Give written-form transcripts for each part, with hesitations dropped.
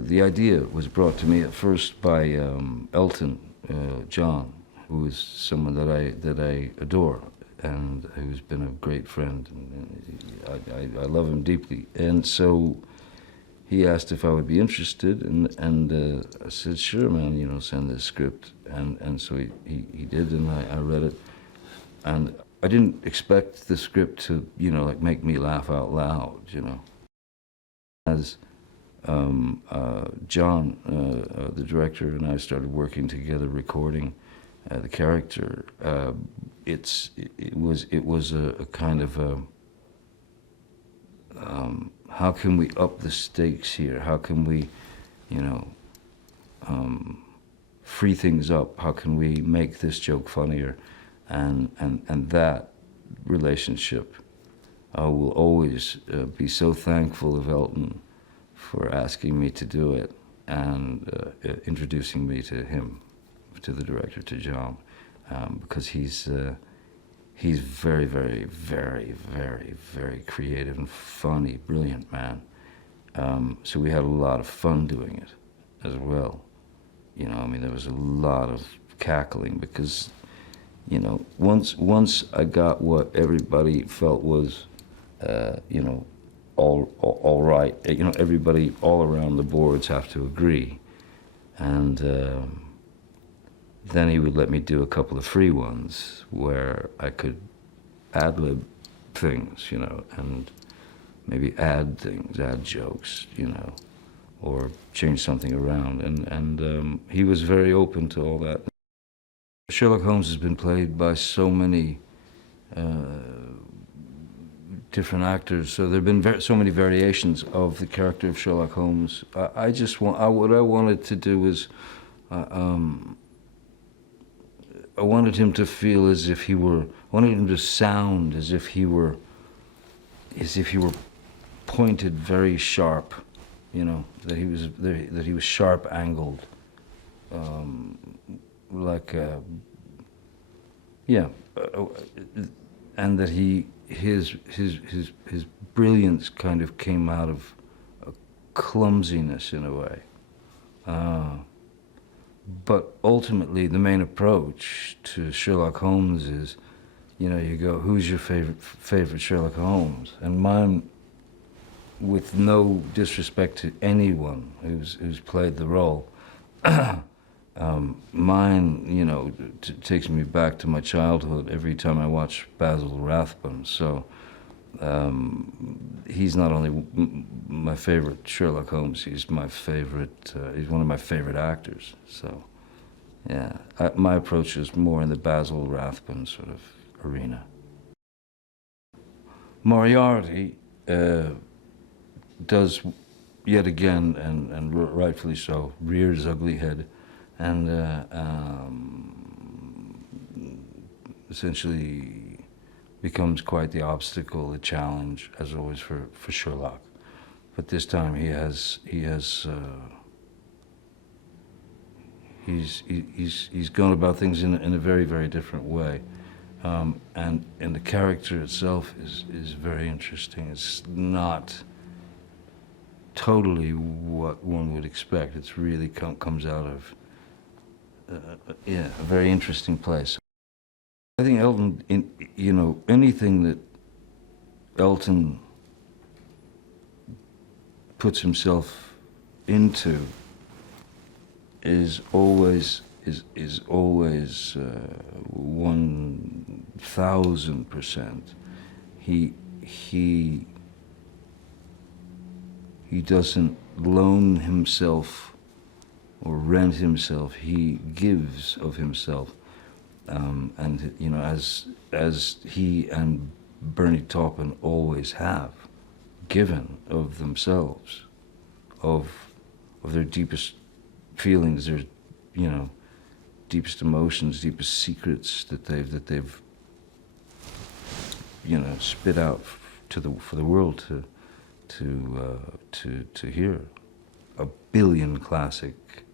the idea was brought to me at first by Elton John, who is someone that I adore and who's been a great friend, and I love him deeply. And so he asked if I would be interested, and I said, sure, man, you know, send this script. And so he did, and I read it. And I didn't expect the script to, you know, like make me laugh out loud, you know. As John, the director, and I started working together, recording the character, it was a kind of a, how can we up the stakes here? How can we, you know, free things up? How can we make this joke funnier? And that relationship, I will always be so thankful of Elton for asking me to do it and introducing me to him, to the director, to John, because he's very, very, very, very, very creative and funny, brilliant man. So we had a lot of fun doing it as well. You know, I mean, there was a lot of cackling because, you know, once I got what everybody felt was, you know, all right. You know, everybody all around the boards have to agree, and then he would let me do a couple of free ones where I could ad-lib things, you know, and maybe add things, add jokes, you know, or change something around, and he was very open to all that. Sherlock Holmes has been played by so many different actors, so there have been so many variations of the character of Sherlock Holmes. What I wanted to do was, I wanted him to feel as if he were, I wanted him to sound as if he were pointed very sharp, you know, that he was sharp angled, like, yeah, and that his brilliance kind of came out of a clumsiness in a way. But ultimately, the main approach to Sherlock Holmes is, you know, you go, who's your favorite Sherlock Holmes? And mine, with no disrespect to anyone who's played the role, mine, you know, takes me back to my childhood every time I watch Basil Rathbone. So he's not only my favorite Sherlock Holmes, he's my favorite, he's one of my favorite actors. So yeah, my approach is more in the Basil Rathbone sort of arena. Moriarty does, yet again, and rightfully so, rear his ugly head, and essentially becomes quite the obstacle, the challenge, as always for Sherlock. But this time he's gone about things in a very, very different way, and the character itself is very interesting. It's not totally what one would expect. It's really comes out of yeah, a very interesting place. I think Elton, you know, anything that Elton puts himself into is always 1000%. He doesn't loan himself or rent himself. He gives of himself, and you know, as he and Bernie Taupin always have given of themselves, of their deepest feelings, their, you know, deepest emotions, deepest secrets that they've you know, spit out for the world to hear. A billion classic,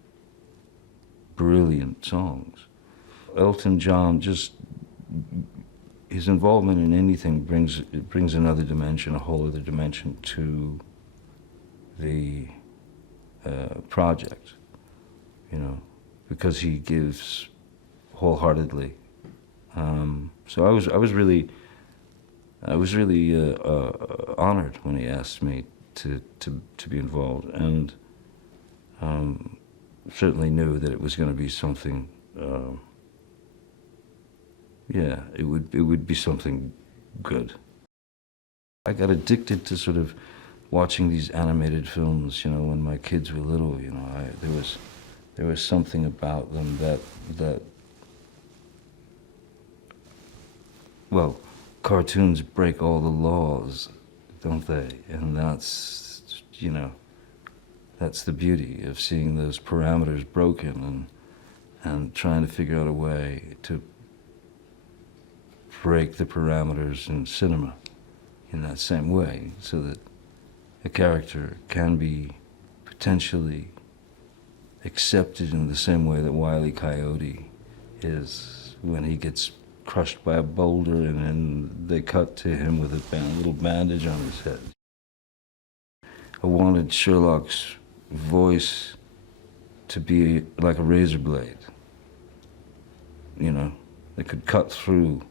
brilliant songs. Elton John, just his involvement in anything brings another dimension, a whole other dimension to the project, you know, because he gives wholeheartedly. So I was really honored when he asked me to be involved, and certainly knew that it was going to be something. Yeah, it would be something good. I got addicted to sort of watching these animated films, you know, when my kids were little. You know, there was something about them that well, cartoons break all the laws, don't they? And that's, you know, that's the beauty of seeing those parameters broken and trying to figure out a way to break the parameters in cinema in that same way, so that a character can be potentially accepted in the same way that Wile E. Coyote is when he gets crushed by a boulder and then they cut to him with a little bandage on his head. I wanted Sherlock's voice to be like a razor blade, you know, that could cut through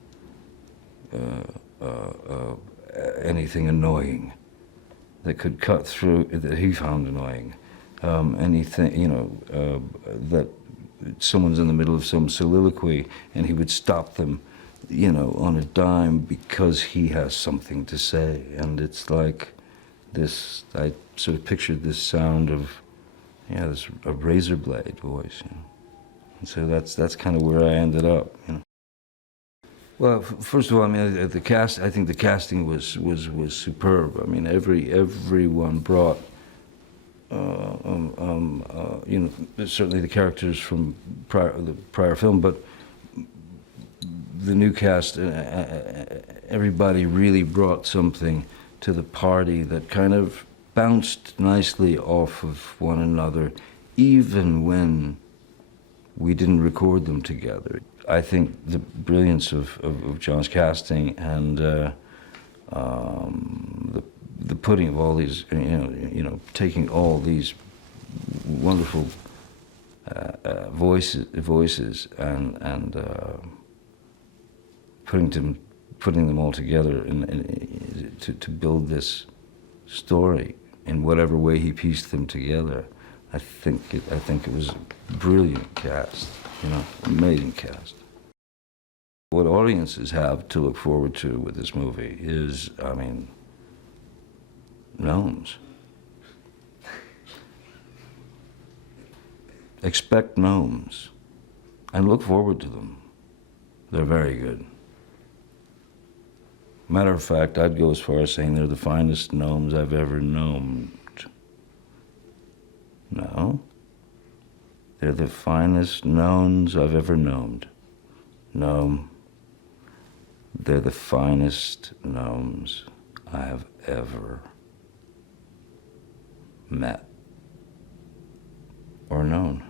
anything annoying, that could cut through, that he found annoying, anything, you know, that someone's in the middle of some soliloquy and he would stop them, you know, on a dime because he has something to say. And it's like this, I sort of pictured this sound of, yeah, this a razor blade voice, you know. And so that's kind of where I ended up, you know. Well, first of all, I mean, I think the casting was superb. I mean, everyone brought, you know, certainly the characters from the prior film, but the new cast, everybody really brought something to the party that kind of bounced nicely off of one another, even when we didn't record them together. I think the brilliance of John's casting and the putting of all these, you know, taking all these wonderful voices and putting them all together to build this story in whatever way he pieced them together. I think it was a brilliant cast, you know, amazing cast. What audiences have to look forward to with this movie is, I mean, gnomes. Expect gnomes and look forward to them. They're very good. Matter of fact, I'd go as far as saying they're the finest gnomes I've ever gnomed. No. They're the finest gnomes I've ever gnomed. Gnome. They're the finest gnomes I have ever met or known.